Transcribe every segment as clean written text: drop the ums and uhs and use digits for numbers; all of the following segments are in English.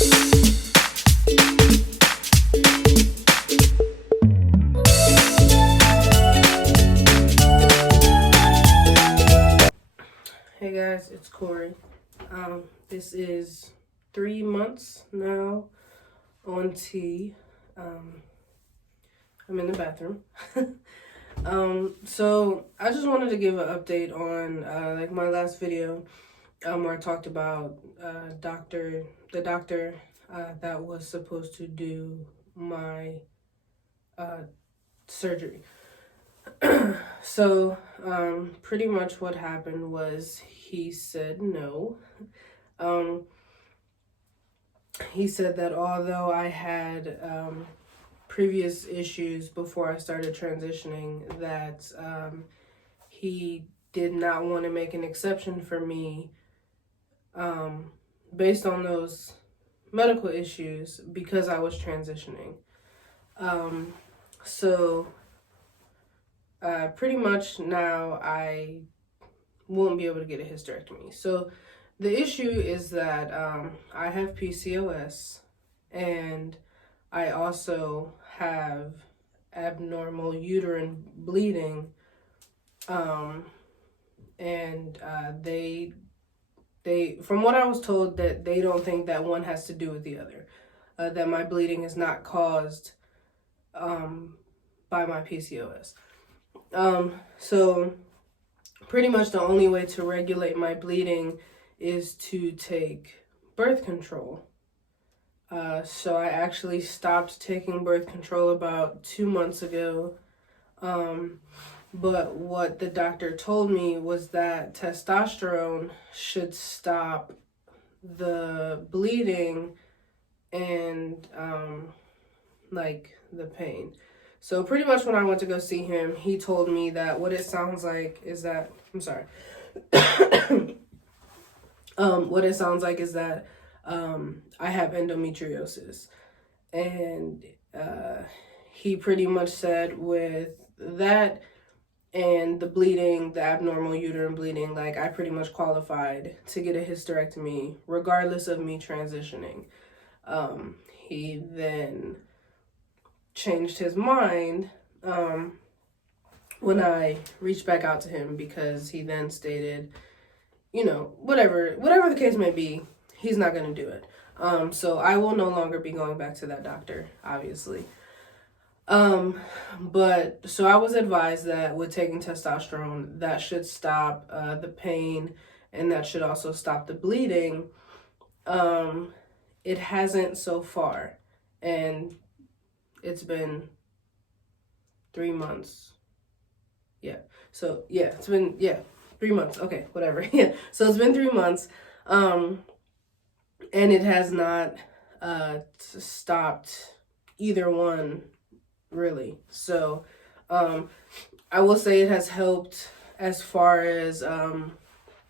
Hey guys, it's Corey. This is 3 months now on T. I'm in the bathroom. So I just wanted to give an update on like my last video where I talked about the doctor that was supposed to do my surgery. So pretty much what happened was he said no. He said that although I had previous issues before I started transitioning, that he did not want to make an exception for me based on those medical issues because I was transitioning. So pretty much now I won't be able to get a hysterectomy. So the issue is that I have PCOS and I also have abnormal uterine bleeding, and they from what I was told, that they don't think that one has to do with the other, that my bleeding is not caused by my PCOS. So pretty much the only way to regulate my bleeding is to take birth control. So I actually stopped taking birth control about 2 months ago. But what the doctor told me was that testosterone should stop the bleeding and like the pain. So pretty much when I went to go see him, he told me that what it sounds like is that, I'm sorry. What it sounds like is that I have endometriosis. And he pretty much said with that and the bleeding, the abnormal uterine bleeding, like I pretty much qualified to get a hysterectomy regardless of me transitioning. He then changed his mind when I reached back out to him, because he then stated, you know, whatever the case may be, he's not going to do it. So I will no longer be going back to that doctor, obviously. But so I was advised that with taking testosterone, that should stop the pain and that should also stop the bleeding. It hasn't so far, and it's been 3 months. Yeah. So yeah, it's been 3 months. Okay, whatever. Yeah. So it's been 3 months. And it has not stopped either one, really. So I will say it has helped as far as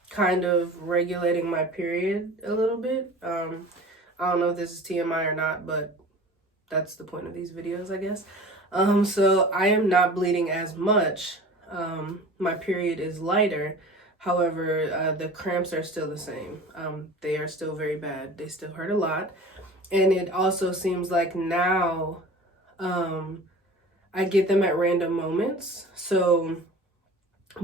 kind of regulating my period a little bit. I don't know if this is TMI or not, but that's the point of these videos, I guess. So I am not bleeding as much. My period is lighter. However, the cramps are still the same. They are still very bad. They still hurt a lot. And it also seems like now I get them at random moments. So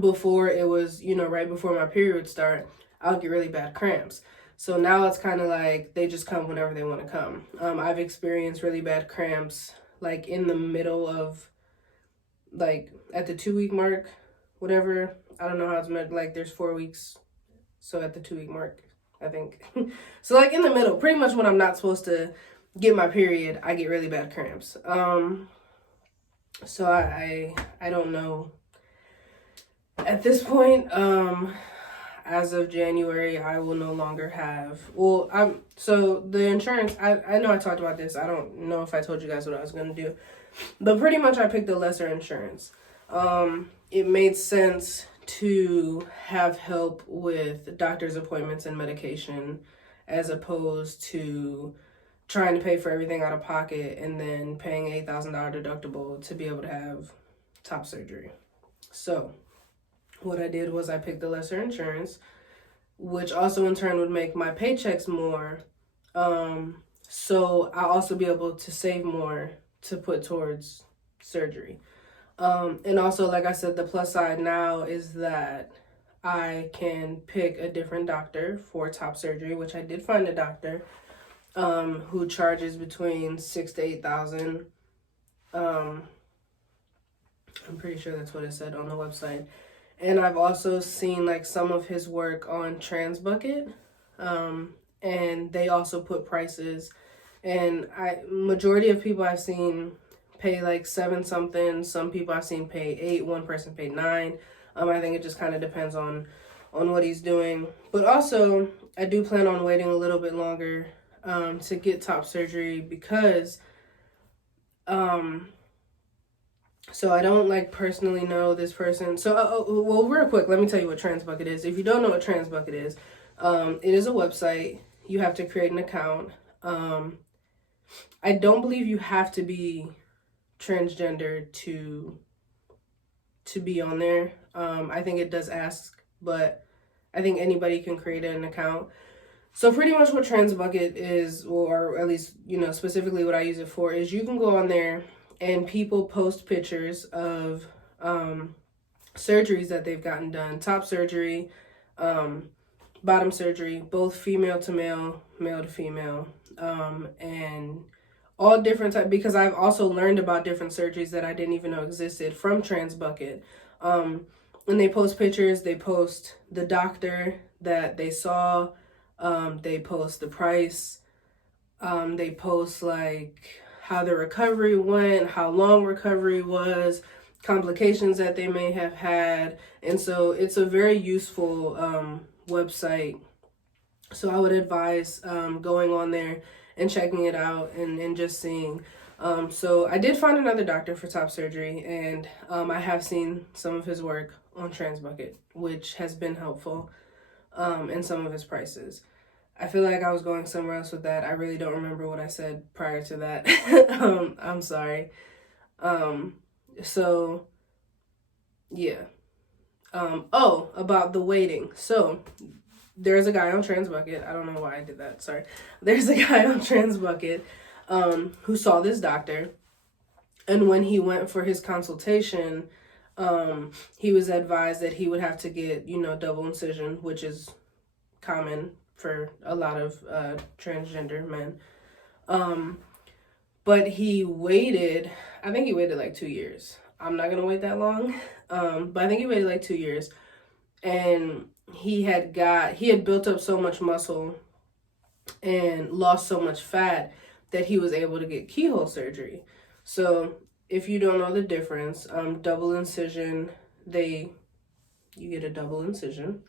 before it was, right before my period would start, I'll get really bad cramps. So now it's kind of like they just come whenever they want to come. I've experienced really bad cramps like in the middle of, like at the 2-week mark, whatever. I don't know how it's meant. Like there's 4 weeks. So at the 2-week mark, I think. So like in the middle, pretty much when I'm not supposed to get my period, I get really bad cramps. So I don't know. At this point, as of January, I will no longer have, so the insurance, I know I talked about this. I don't know if I told you guys what I was going to do, but pretty much I picked the lesser insurance. It made sense to have help with doctor's appointments and medication as opposed to trying to pay for everything out of pocket and then paying $8,000 deductible to be able to have top surgery. So what I did was I picked the lesser insurance, which also in turn would make my paychecks more So I'll also be able to save more to put towards surgery. And also, like I said, the plus side now is that I can pick a different doctor for top surgery, which I did find a doctor who charges between 6 to 8 thousand. I'm pretty sure that's what it said on the website. And I've also seen like some of his work on TransBucket, and they also put prices. And majority of people I've seen pay like 7 something. Some people I've seen pay 8. One person paid 9. I think it just kind of depends on what he's doing. But also, I do plan on waiting a little bit longer to get top surgery because so I don't like personally know this person. So well, real quick, let me tell you what TransBucket is. If you don't know what TransBucket is, it is a website. You have to create an account. I don't believe you have to be transgender to be on there. I think it does ask, but I think anybody can create an account. So pretty much what TransBucket is, or at least, specifically what I use it for, is you can go on there and people post pictures of surgeries that they've gotten done. Top surgery, bottom surgery, both female to male, male to female, and all different types, because I've also learned about different surgeries that I didn't even know existed from TransBucket. And they post pictures, they post the doctor that they saw, they post the price, they post like how the recovery went, how long recovery was, complications that they may have had. And so it's a very useful website. So I would advise going on there and checking it out and just seeing. So I did find another doctor for top surgery, and I have seen some of his work on TransBucket, which has been helpful in some of his prices. I feel like I was going somewhere else with that. I really don't remember what I said prior to that. I'm sorry. So, yeah. About the waiting. So, there's a guy on TransBucket. I don't know why I did that. Sorry. There's a guy on TransBucket who saw this doctor. And when he went for his consultation, he was advised that he would have to get, double incision, which is common for a lot of transgender men. But he waited, I think he waited like 2 years. I'm not going to wait that long. But I think he waited like 2 years. And he had built up so much muscle and lost so much fat that he was able to get keyhole surgery. So if you don't know the difference, double incision, you get a double incision.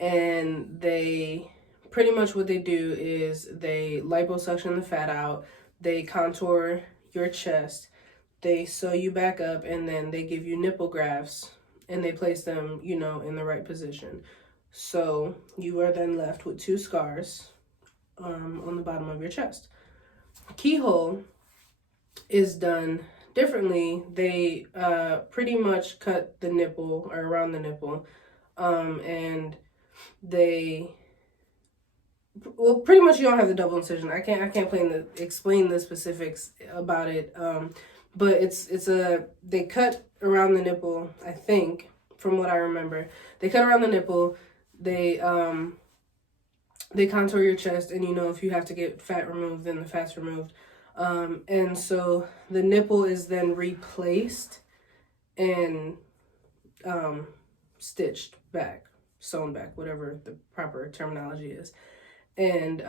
And they pretty much what they do is they liposuction the fat out, they contour your chest, they sew you back up, and then they give you nipple grafts and they place them, in the right position. So you are then left with 2 scars on the bottom of your chest. Keyhole is done differently. They pretty much cut the nipple or around the nipple, and pretty much you don't have the double incision. I can't explain the specifics about it. But they cut around the nipple, I think, from what I remember. They cut around the nipple, they contour your chest, and if you have to get fat removed, then the fat's removed. And so the nipple is then replaced and stitched back, sewn back, whatever the proper terminology is. And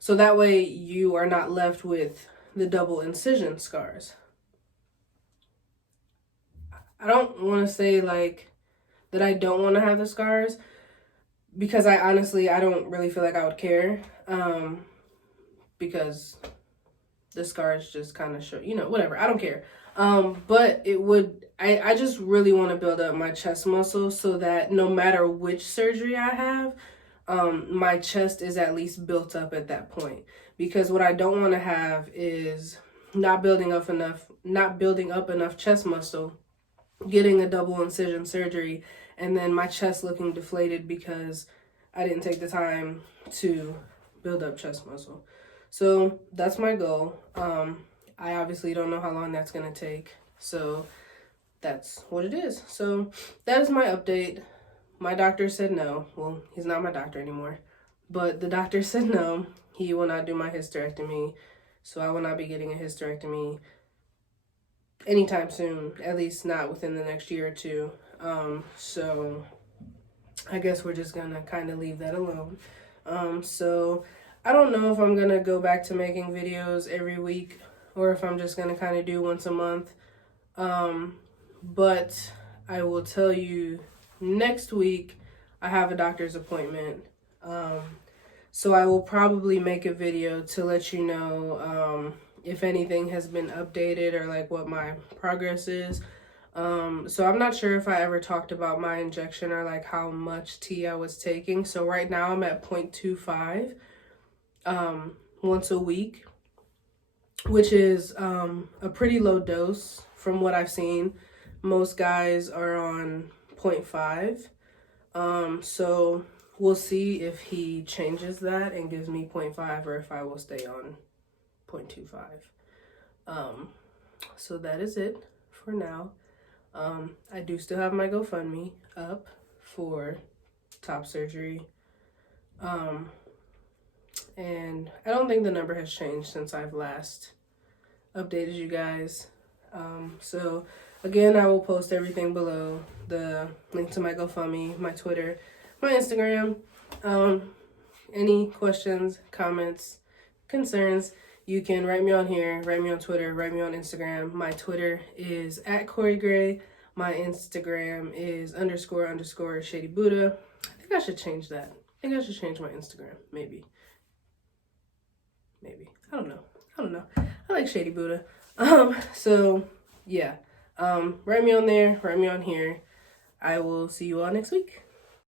so that way you are not left with the double incision scars. I don't want to say like that I don't want to have the scars, because I don't really feel like I would care, because the scars just kind of show, whatever. I don't care. But I just really want to build up my chest muscle so that no matter which surgery I have, my chest is at least built up at that point. Because what I don't want to have is not building up enough chest muscle, getting a double incision surgery, and then my chest looking deflated because I didn't take the time to build up chest muscle. So that's my goal. I obviously don't know how long that's gonna take, so that's what it is. So that is my update. My doctor said no. Well, he's not my doctor anymore, but the doctor said no. He will not do my hysterectomy, so I will not be getting a hysterectomy anytime soon, at least not within the next year or two. So I guess we're just gonna kind of leave that alone. So I don't know if I'm gonna go back to making videos every week or if I'm just gonna kind of do once a month. But I will tell you next week I have a doctor's appointment. So I will probably make a video to let you know if anything has been updated or like what my progress is. So I'm not sure if I ever talked about my injection or like how much tea I was taking. So right now I'm at 0.25 once a week, which is a pretty low dose from what I've seen. Most guys are on 0.5. So we'll see if he changes that and gives me 0.5 or if I will stay on 0.25. So that is it for now. I do still have my GoFundMe up for top surgery. And I don't think the number has changed since I've last updated you guys. So again, I will post everything below, the link to my GoFundMe, my Twitter, my Instagram. Any questions, comments, concerns, you can write me on here, write me on Twitter, write me on Instagram. My Twitter is @CoreyGray. My Instagram is __ Shady Buddha. I think I should change that. I think I should change my Instagram. Maybe. I don't know. I like Shady Buddha. So yeah. Write me on there, write me on here. I will see you all next week.